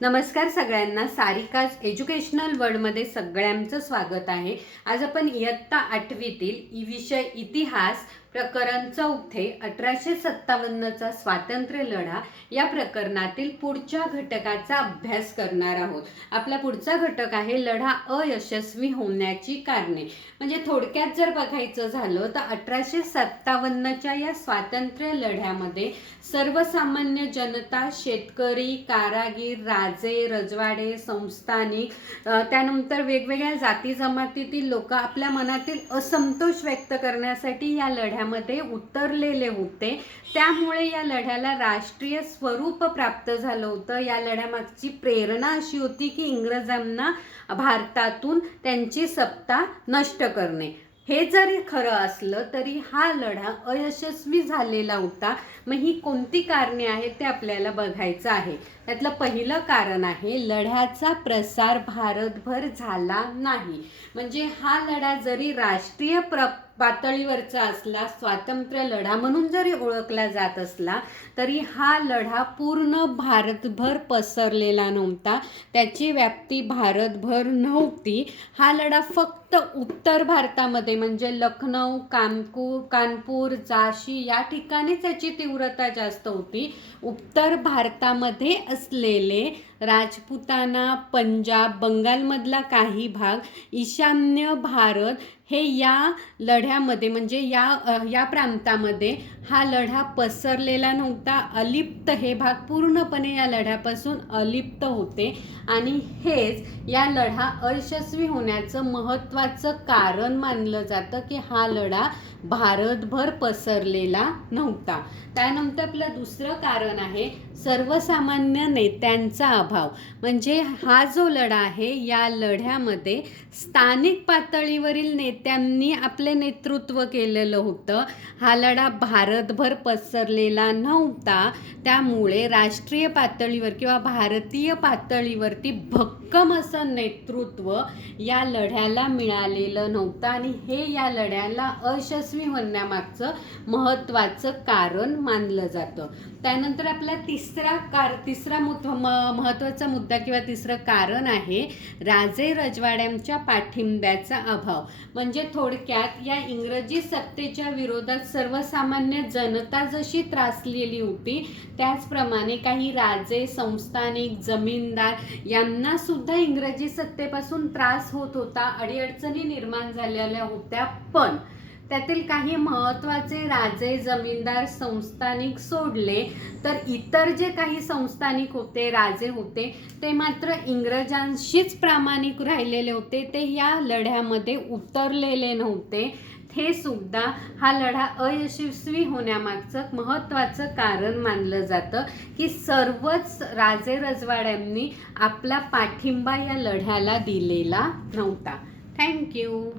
नमस्कार सगळ्यांना, सारिकाज एज्युकेशनल वर्ल्डमध्ये सगळ्यांचं स्वागत आहे। आज आपण इयत्ता 8वीतील विषय इतिहास प्रकरण 4 1857चा स्वातंत्र्य लढा या प्रकरणातील पुढच्या घटकाचा अभ्यास करणार आहोत। आपला पुढचा घटक आहे लढा अयशस्वी होण्याची कारणे। म्हणजे थोडक्यात जर बघायचं झालं तर 1857च्या या स्वातंत्र्य लढ्यामध्ये सर्वसामान्य जनता, शेतकरी, कारागीर, राजे, रजवाडे, संस्थानिक, त्यानंतर वेगवेगळ्या जाती जमातीतील लोक आपल्या मनातील असंतोष व्यक्त करण्यासाठी या लढ्यामध्ये उतरलेले होते। त्यामुळे या लढ्याला राष्ट्रीय स्वरूप प्राप्त झालं होतं। या लढ्यामागची प्रेरणा अशी होती की इंग्रजांना भारतातून त्यांची सत्ता नष्ट करणे। हे जरी खरं असलं तरी हा लढा अयशस्वी झालेला होता। मग ही कोणती कारणे आहेत ते आपल्याला बघायचं आहे। त्यातलं पहिलं कारण आहे लढ्याचा प्रसार भारतभर झाला नाही। म्हणजे हा लढा जरी राष्ट्रीय पातळीवरचा असला, स्वातंत्र्य लढा म्हणून जरी ओळखला जात असला तरी हा लढा पूर्ण भारतभर पसरलेला नव्हता। त्याची व्याप्ती भारतभर नव्हती। हा लढा फक्त उत्तर भारतामध्ये म्हणजे लखनौ, कानपूर, झाशी या ठिकाणी त्याची तीव्रता जास्त होती। उत्तर भारतामध्ये असलेले राजपुताना, पंजाब, बंगालमधला काही भाग, ईशान्य भारत हे या लढ्यामध्ये म्हणजे या प्रांतामध्ये हा लढा पसरलेला नव्हता। अलिप्त हे भाग पूर्णपणे या लढ्यापासून अलिप्त होते आणि हेच या लढा अयशस्वी होण्याचं महत्त्वाचं कारण मानलं जातं की हा लढा भारतभर पसरलेला नव्हता। त्यानंतर आपलं दुसरं कारण आहे सर्वसामान्य नेत्यांचा अभाव। म्हणजे हा जो लढा आहे या लढ्यामध्ये स्थानिक पातळीवरील नेत्यांनी आपले नेतृत्व केलेलं होतं। हा लढा भारतभर पसरलेला नव्हता। त्यामुळे राष्ट्रीय पातळीवर किंवा भारतीय पातळीवरती भक्कम असं नेतृत्व या लढ्याला मिळालेलं नव्हतं आणि हे या लढ्याला अयशस्वी होण्यामागचं महत्त्वाचं कारण मानलं जातं। त्यानंतर आपला तिसरा महत्त्वाचा मुद्दा किंवा तिसरं कारण आहे राजे रजवाड्यांच्या पाठिंब्याचा अभाव। म्हणजे थोडक्यात या इंग्रजी सत्तेच्या विरोधात सर्वसामान्य जनता जशी त्रासलेली होती त्याचप्रमाणे काही राजे, संस्थानिक, जमीनदार यांना सुद्धा इंग्रजी सत्तेपासून त्रास होत होता, अडीअडचणी निर्माण झालेल्या होत्या। पण त्यातील काही महत्त्वाचे राजे, जमीनदार, संस्थानिक सोडले तर इतर जे काही संस्थानिक होते, राजे होते ते मात्र इंग्रजांशीच प्रामाणिक राहिलेले होते। ते या लढ्यामध्ये उतरलेले नव्हते। हे सुद्धा हा लढा अयशस्वी होण्यामागचं महत्त्वाचं कारण मानलं जातं की सर्वच राजे रजवाड्यांनी आपला पाठिंबा या लढ्याला दिलेला नव्हता। थँक्यू।